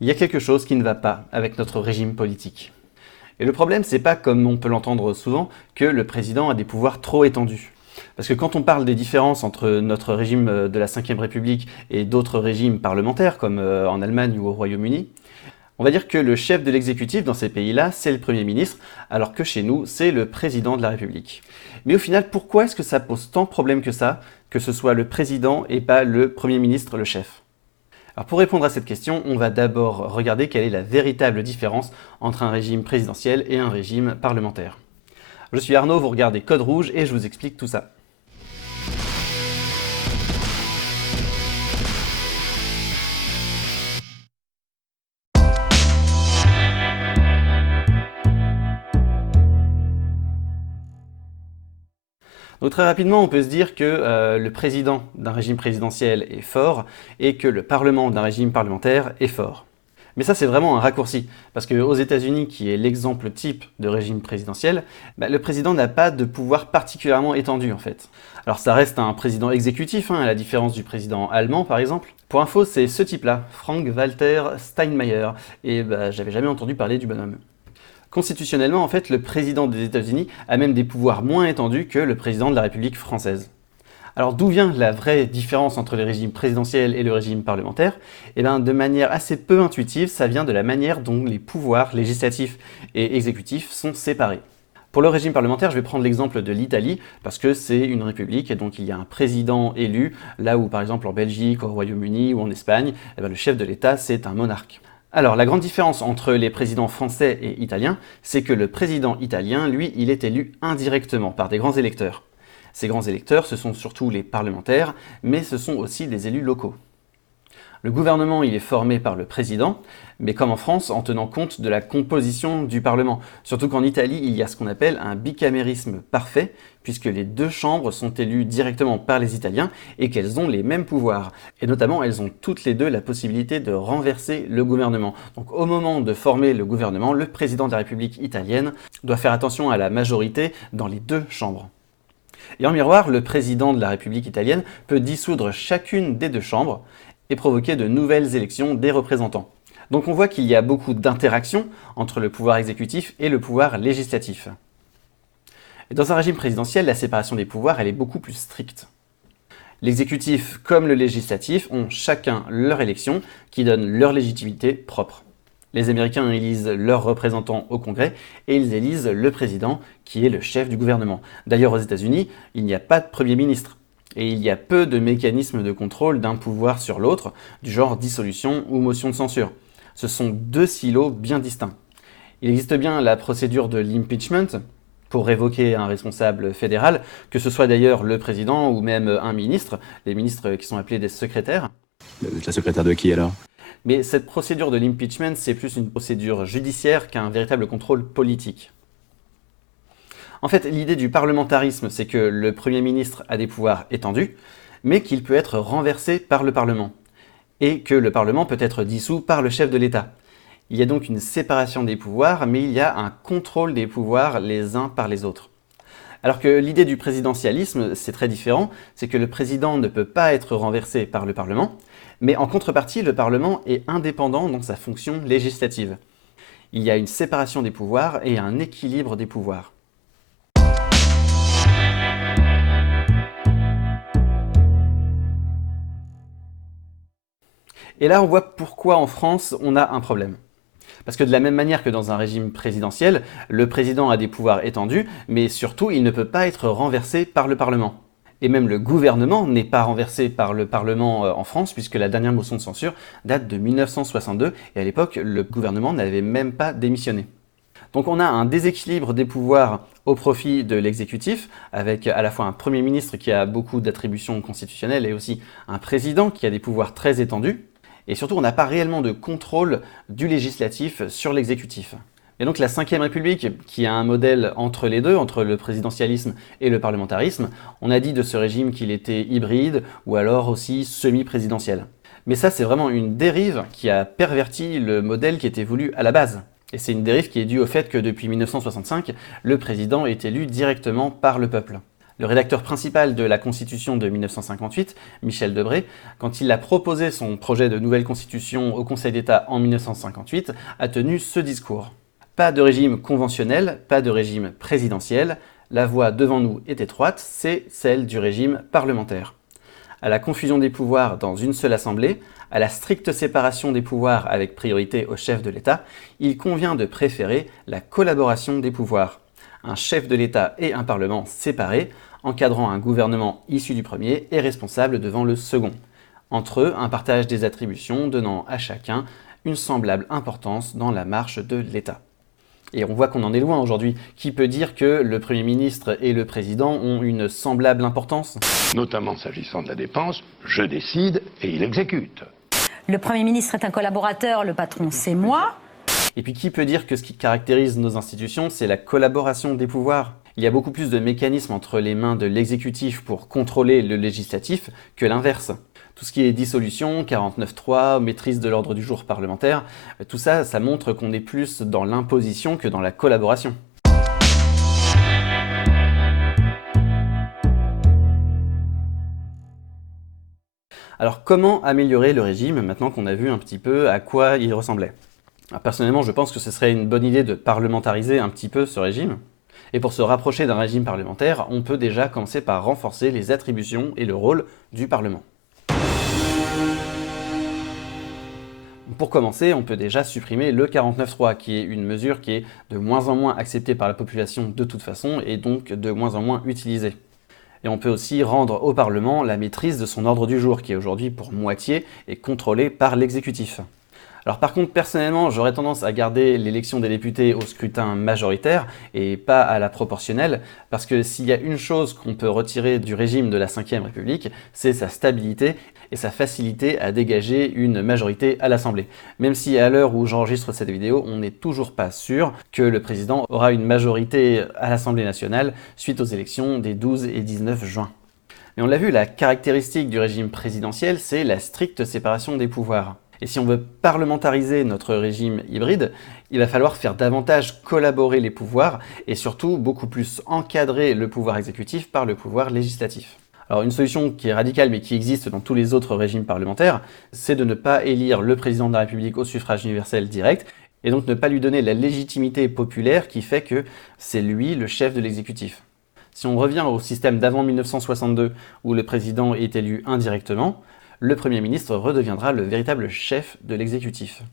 il y a quelque chose qui ne va pas avec notre régime politique. Et le problème, c'est pas, comme on peut l'entendre souvent, que le président a des pouvoirs trop étendus. Parce que quand on parle des différences entre notre régime de la Ve République et d'autres régimes parlementaires, comme en Allemagne ou au Royaume-Uni, on va dire que le chef de l'exécutif dans ces pays-là, c'est le Premier ministre, alors que chez nous, c'est le président de la République. Mais au final, pourquoi est-ce que ça pose tant de problèmes que ça, que ce soit le président et pas le Premier ministre, le chef? Alors pour répondre à cette question, on va d'abord regarder quelle est la véritable différence entre un régime présidentiel et un régime parlementaire. Je suis Arnaud, vous regardez Code Rouge et je vous explique tout ça. Donc très rapidement, on peut se dire que le président d'un régime présidentiel est fort et que le parlement d'un régime parlementaire est fort. Mais ça, c'est vraiment un raccourci, parce qu'aux États-Unis, qui est l'exemple type de régime présidentiel, le président n'a pas de pouvoir particulièrement étendu en fait. Alors ça reste un président exécutif, à la différence du président allemand par exemple. Pour info, c'est ce type-là, Frank-Walter Steinmeier, et j'avais jamais entendu parler du bonhomme. Constitutionnellement, en fait, le président des États-Unis a même des pouvoirs moins étendus que le président de la République française. Alors d'où vient la vraie différence entre le régime présidentiel et le régime parlementaire? Eh bien, de manière assez peu intuitive, ça vient de la manière dont les pouvoirs législatifs et exécutifs sont séparés. Pour le régime parlementaire, je vais prendre l'exemple de l'Italie, parce que c'est une république, et donc il y a un président élu, là où par exemple en Belgique, au Royaume-Uni ou en Espagne, le chef de l'État, c'est un monarque. Alors, la grande différence entre les présidents français et italiens, c'est que le président italien, lui, il est élu indirectement par des grands électeurs. Ces grands électeurs, ce sont surtout les parlementaires, mais ce sont aussi des élus locaux. Le gouvernement, il est formé par le président, mais comme en France, en tenant compte de la composition du Parlement. Surtout qu'en Italie, il y a ce qu'on appelle un bicamérisme parfait, puisque les deux chambres sont élues directement par les Italiens et qu'elles ont les mêmes pouvoirs. Et notamment, elles ont toutes les deux la possibilité de renverser le gouvernement. Donc au moment de former le gouvernement, le président de la République italienne doit faire attention à la majorité dans les deux chambres. Et en miroir, le président de la République italienne peut dissoudre chacune des deux chambres et provoquer de nouvelles élections des représentants. Donc on voit qu'il y a beaucoup d'interactions entre le pouvoir exécutif et le pouvoir législatif. Et dans un régime présidentiel, la séparation des pouvoirs, elle est beaucoup plus stricte. L'exécutif comme le législatif ont chacun leur élection qui donne leur légitimité propre. Les Américains élisent leurs représentants au Congrès et ils élisent le président qui est le chef du gouvernement. D'ailleurs aux États-Unis, il n'y a pas de Premier ministre. Et il y a peu de mécanismes de contrôle d'un pouvoir sur l'autre, du genre dissolution ou motion de censure. Ce sont deux silos bien distincts. Il existe bien la procédure de l'impeachment pour révoquer un responsable fédéral, que ce soit d'ailleurs le président ou même un ministre, les ministres qui sont appelés des secrétaires. La secrétaire de qui alors? Mais cette procédure de l'impeachment, c'est plus une procédure judiciaire qu'un véritable contrôle politique. En fait, l'idée du parlementarisme, c'est que le Premier ministre a des pouvoirs étendus, mais qu'il peut être renversé par le Parlement, et que le Parlement peut être dissous par le chef de l'État. Il y a donc une séparation des pouvoirs, mais il y a un contrôle des pouvoirs les uns par les autres. Alors que l'idée du présidentialisme, c'est très différent, c'est que le président ne peut pas être renversé par le Parlement, mais en contrepartie, le Parlement est indépendant dans sa fonction législative. Il y a une séparation des pouvoirs et un équilibre des pouvoirs. Et là, on voit pourquoi en France, on a un problème. Parce que de la même manière que dans un régime présidentiel, le président a des pouvoirs étendus, mais surtout, il ne peut pas être renversé par le Parlement. Et même le gouvernement n'est pas renversé par le Parlement en France, puisque la dernière motion de censure date de 1962, et à l'époque, le gouvernement n'avait même pas démissionné. Donc on a un déséquilibre des pouvoirs au profit de l'exécutif, avec à la fois un Premier ministre qui a beaucoup d'attributions constitutionnelles et aussi un président qui a des pouvoirs très étendus. Et surtout, on n'a pas réellement de contrôle du législatif sur l'exécutif. Et donc la Ve République, qui a un modèle entre les deux, entre le présidentialisme et le parlementarisme, on a dit de ce régime qu'il était hybride ou alors aussi semi-présidentiel. Mais ça, c'est vraiment une dérive qui a perverti le modèle qui était voulu à la base. Et c'est une dérive qui est due au fait que depuis 1965, le président est élu directement par le peuple. Le rédacteur principal de la Constitution de 1958, Michel Debré, quand il a proposé son projet de nouvelle Constitution au Conseil d'État en 1958, a tenu ce discours. Pas de régime conventionnel, pas de régime présidentiel, la voie devant nous est étroite, c'est celle du régime parlementaire. À la confusion des pouvoirs dans une seule assemblée, à la stricte séparation des pouvoirs avec priorité au chef de l'État, il convient de préférer la collaboration des pouvoirs. Un chef de l'État et un parlement séparés, encadrant un gouvernement issu du premier et responsable devant le second. Entre eux, un partage des attributions donnant à chacun une semblable importance dans la marche de l'État. Et on voit qu'on en est loin aujourd'hui. Qui peut dire que le Premier ministre et le Président ont une semblable importance ? Notamment s'agissant de la dépense, je décide et il exécute. Le Premier ministre est un collaborateur, le patron c'est moi. Et puis qui peut dire que ce qui caractérise nos institutions, c'est la collaboration des pouvoirs ? Il y a beaucoup plus de mécanismes entre les mains de l'exécutif pour contrôler le législatif que l'inverse. Tout ce qui est dissolution, 49.3, maîtrise de l'ordre du jour parlementaire, tout ça, ça montre qu'on est plus dans l'imposition que dans la collaboration. Alors comment améliorer le régime maintenant qu'on a vu un petit peu à quoi il ressemblait ? Alors, personnellement, je pense que ce serait une bonne idée de parlementariser un petit peu ce régime. Et pour se rapprocher d'un régime parlementaire, on peut déjà commencer par renforcer les attributions et le rôle du Parlement. Pour commencer, on peut déjà supprimer le 49.3, qui est une mesure qui est de moins en moins acceptée par la population de toute façon et donc de moins en moins utilisée. Et on peut aussi rendre au Parlement la maîtrise de son ordre du jour, qui est aujourd'hui pour moitié et contrôlé par l'exécutif. Alors par contre, personnellement, j'aurais tendance à garder l'élection des députés au scrutin majoritaire et pas à la proportionnelle, parce que s'il y a une chose qu'on peut retirer du régime de la Ve République, c'est sa stabilité et sa facilité à dégager une majorité à l'Assemblée. Même si à l'heure où j'enregistre cette vidéo, on n'est toujours pas sûr que le président aura une majorité à l'Assemblée nationale suite aux élections des 12 et 19 juin. Mais on l'a vu, la caractéristique du régime présidentiel, c'est la stricte séparation des pouvoirs. Et si on veut parlementariser notre régime hybride, il va falloir faire davantage collaborer les pouvoirs et surtout beaucoup plus encadrer le pouvoir exécutif par le pouvoir législatif. Alors une solution qui est radicale mais qui existe dans tous les autres régimes parlementaires, c'est de ne pas élire le président de la République au suffrage universel direct et donc ne pas lui donner la légitimité populaire qui fait que c'est lui le chef de l'exécutif. Si on revient au système d'avant 1962 où le président est élu indirectement, le Premier ministre redeviendra le véritable chef de l'exécutif.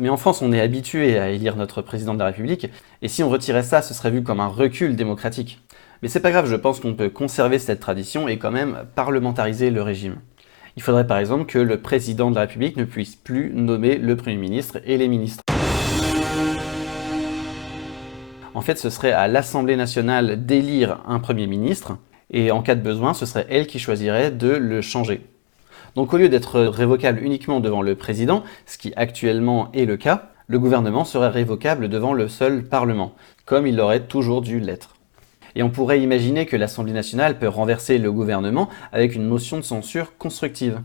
Mais en France, on est habitué à élire notre président de la République, et si on retirait ça, ce serait vu comme un recul démocratique. Mais c'est pas grave, je pense qu'on peut conserver cette tradition et quand même parlementariser le régime. Il faudrait par exemple que le président de la République ne puisse plus nommer le Premier ministre et les ministres. En fait, ce serait à l'Assemblée nationale d'élire un Premier ministre, et en cas de besoin, ce serait elle qui choisirait de le changer. Donc au lieu d'être révocable uniquement devant le président, ce qui actuellement est le cas, le gouvernement serait révocable devant le seul Parlement, comme il l'aurait toujours dû l'être. Et on pourrait imaginer que l'Assemblée nationale peut renverser le gouvernement avec une motion de censure constructive.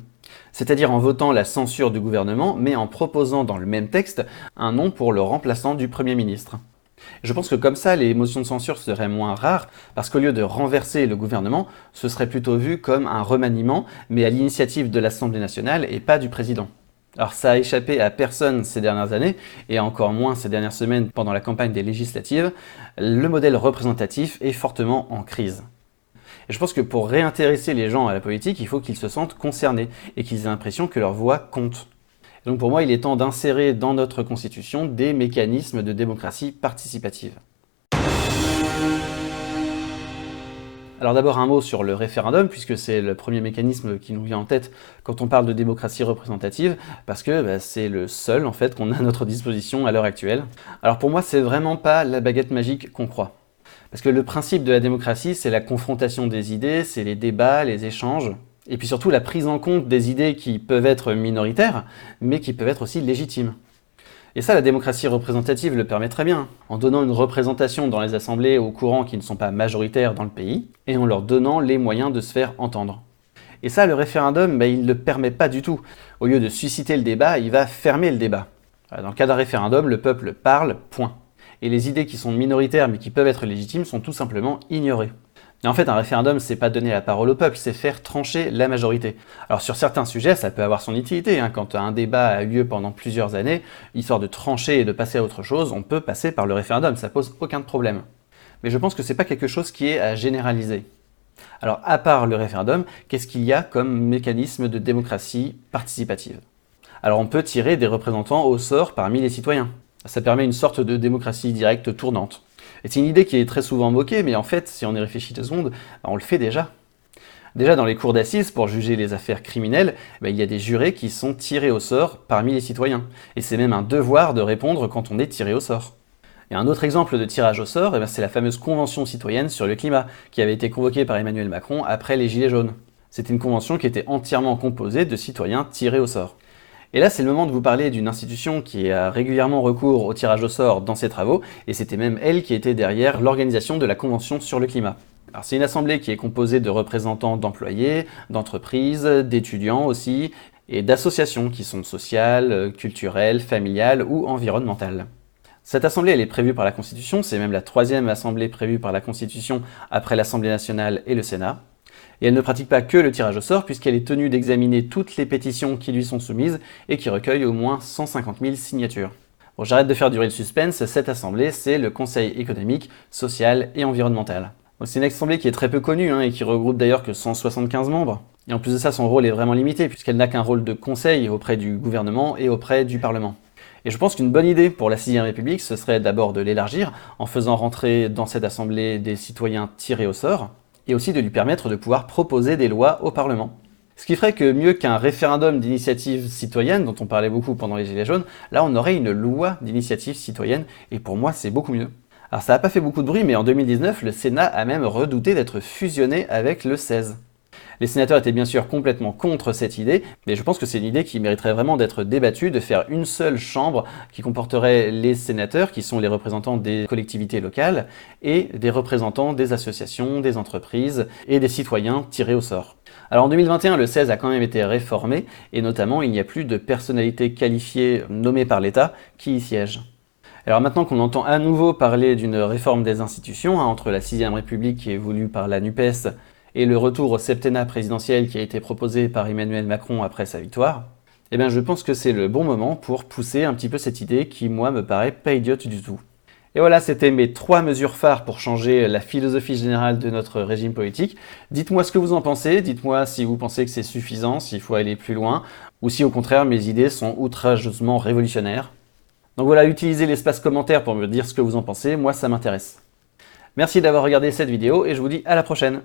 C'est-à-dire en votant la censure du gouvernement, mais en proposant dans le même texte un nom pour le remplaçant du Premier ministre. Je pense que comme ça, les motions de censure seraient moins rares, parce qu'au lieu de renverser le gouvernement, ce serait plutôt vu comme un remaniement, mais à l'initiative de l'Assemblée nationale et pas du président. Alors ça a échappé à personne ces dernières années, et encore moins ces dernières semaines pendant la campagne des législatives, le modèle représentatif est fortement en crise. Et je pense que pour réintéresser les gens à la politique, il faut qu'ils se sentent concernés, et qu'ils aient l'impression que leur voix compte. Donc pour moi, il est temps d'insérer dans notre Constitution des mécanismes de démocratie participative. Alors d'abord un mot sur le référendum, puisque c'est le premier mécanisme qui nous vient en tête quand on parle de démocratie représentative, parce que c'est le seul en fait qu'on a à notre disposition à l'heure actuelle. Alors pour moi, c'est vraiment pas la baguette magique qu'on croit. Parce que le principe de la démocratie, c'est la confrontation des idées, c'est les débats, les échanges, et puis surtout la prise en compte des idées qui peuvent être minoritaires, mais qui peuvent être aussi légitimes. Et ça, la démocratie représentative le permet très bien, en donnant une représentation dans les assemblées aux courants qui ne sont pas majoritaires dans le pays, et en leur donnant les moyens de se faire entendre. Et ça, le référendum, il ne le permet pas du tout. Au lieu de susciter le débat, il va fermer le débat. Dans le cas d'un référendum, le peuple parle, point. Et les idées qui sont minoritaires mais qui peuvent être légitimes sont tout simplement ignorées. Et en fait, un référendum, c'est pas donner la parole au peuple, c'est faire trancher la majorité. Alors sur certains sujets, ça peut avoir son utilité, hein. Quand un débat a eu lieu pendant plusieurs années, histoire de trancher et de passer à autre chose, on peut passer par le référendum, ça pose aucun problème. Mais je pense que c'est pas quelque chose qui est à généraliser. Alors à part le référendum, qu'est-ce qu'il y a comme mécanisme de démocratie participative? Alors on peut tirer des représentants au sort parmi les citoyens. Ça permet une sorte de démocratie directe tournante. Et c'est une idée qui est très souvent moquée, mais en fait, si on y réfléchit 2 secondes, on le fait déjà. Déjà dans les cours d'assises, pour juger les affaires criminelles, il y a des jurés qui sont tirés au sort parmi les citoyens. Et c'est même un devoir de répondre quand on est tiré au sort. Et un autre exemple de tirage au sort, c'est la fameuse Convention citoyenne sur le climat, qui avait été convoquée par Emmanuel Macron après les Gilets jaunes. C'était une convention qui était entièrement composée de citoyens tirés au sort. Et là, c'est le moment de vous parler d'une institution qui a régulièrement recours au tirage au sort dans ses travaux, et c'était même elle qui était derrière l'organisation de la Convention sur le climat. Alors c'est une assemblée qui est composée de représentants d'employés, d'entreprises, d'étudiants aussi, et d'associations qui sont sociales, culturelles, familiales ou environnementales. Cette assemblée, elle est prévue par la Constitution, c'est même la 3e assemblée prévue par la Constitution après l'Assemblée nationale et le Sénat. Et elle ne pratique pas que le tirage au sort, puisqu'elle est tenue d'examiner toutes les pétitions qui lui sont soumises et qui recueillent au moins 150 000 signatures. Bon, j'arrête de faire durer le suspense, cette assemblée, c'est le Conseil économique, social et environnemental. Bon, c'est une assemblée qui est très peu connue et qui regroupe d'ailleurs que 175 membres. Et en plus de ça, son rôle est vraiment limité, puisqu'elle n'a qu'un rôle de conseil auprès du gouvernement et auprès du Parlement. Et je pense qu'une bonne idée pour la 6ème République, ce serait d'abord de l'élargir en faisant rentrer dans cette assemblée des citoyens tirés au sort, et aussi de lui permettre de pouvoir proposer des lois au Parlement. Ce qui ferait que mieux qu'un référendum d'initiative citoyenne, dont on parlait beaucoup pendant les Gilets jaunes, là on aurait une loi d'initiative citoyenne, et pour moi c'est beaucoup mieux. Alors ça n'a pas fait beaucoup de bruit, mais en 2019, le Sénat a même redouté d'être fusionné avec le 16. Les sénateurs étaient bien sûr complètement contre cette idée, mais je pense que c'est une idée qui mériterait vraiment d'être débattue, de faire une seule chambre qui comporterait les sénateurs, qui sont les représentants des collectivités locales, et des représentants des associations, des entreprises et des citoyens tirés au sort. Alors en 2021, le 16 a quand même été réformé, et notamment il n'y a plus de personnalités qualifiées nommées par l'État qui y siègent. Alors maintenant qu'on entend à nouveau parler d'une réforme des institutions, entre la 6ème République qui est voulue par la NUPES, et le retour au septennat présidentiel qui a été proposé par Emmanuel Macron après sa victoire, je pense que c'est le bon moment pour pousser un petit peu cette idée qui, moi, me paraît pas idiote du tout. Et voilà, c'était mes 3 mesures phares pour changer la philosophie générale de notre régime politique. Dites-moi ce que vous en pensez, dites-moi si vous pensez que c'est suffisant, s'il faut aller plus loin, ou si au contraire mes idées sont outrageusement révolutionnaires. Donc voilà, utilisez l'espace commentaire pour me dire ce que vous en pensez, moi ça m'intéresse. Merci d'avoir regardé cette vidéo et je vous dis à la prochaine.